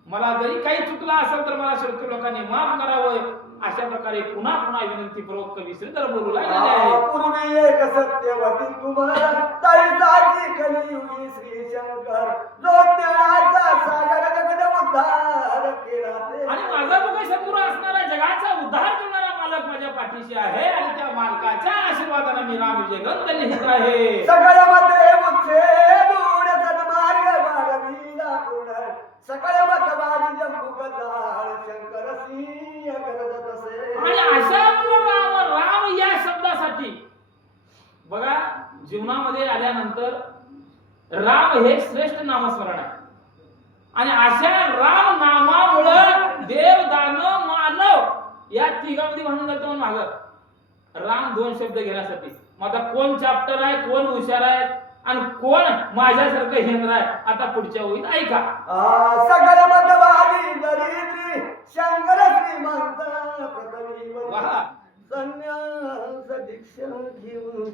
मला जरी काही चुकला असेल तर मला श्रोते लोकांनी माफ करावं. अशा प्रकारे पुन्हा पुन्हा विनंतीपूर्वक कवी श्रीधर बोलू लागलेले आहे. पूर्वी एक सत्यवती तुम्हाला तैसाची कलियुगी श्री शंकर जो ज्ञानाचा सागर जगत उद्धार केला ते. आणि माझा जो काही सद्गुरू असणारा जगाचा उद्धार करणारा मालक माझ्या पाठीशी आहे आणि त्या मालकाच्या आशीर्वादाने मी रामविजय ग्रंथ लिहित आहे. सगळ मध्ये उच्छेदून सन्मार्ग वाढविला पूर्ण सकळ मतवादी जंबुक जाळ शंकर सिंह करत असे. आणि अशा राम राम या शब्दासाठी बघा जीवनामध्ये आल्यानंतर राम हे श्रेष्ठ नामस्मरण आहे. आणि अशा राम नामामुळे देव दानव मानव या तिघांमध्ये भांडण झालं म्हणून मागं राम 2 शब्द घेण्यासाठी. मग आता कोण चॅप्टर आहे, कोण हुशार आहे आणि कोण माझ्यासारखं हेंद्र आहे आता पुढच्या ओळीत ऐका. सगळ मतवादी दरिद्री शंकर श्रीमंत पृथ्वी संन्यास दीक्षा घेऊन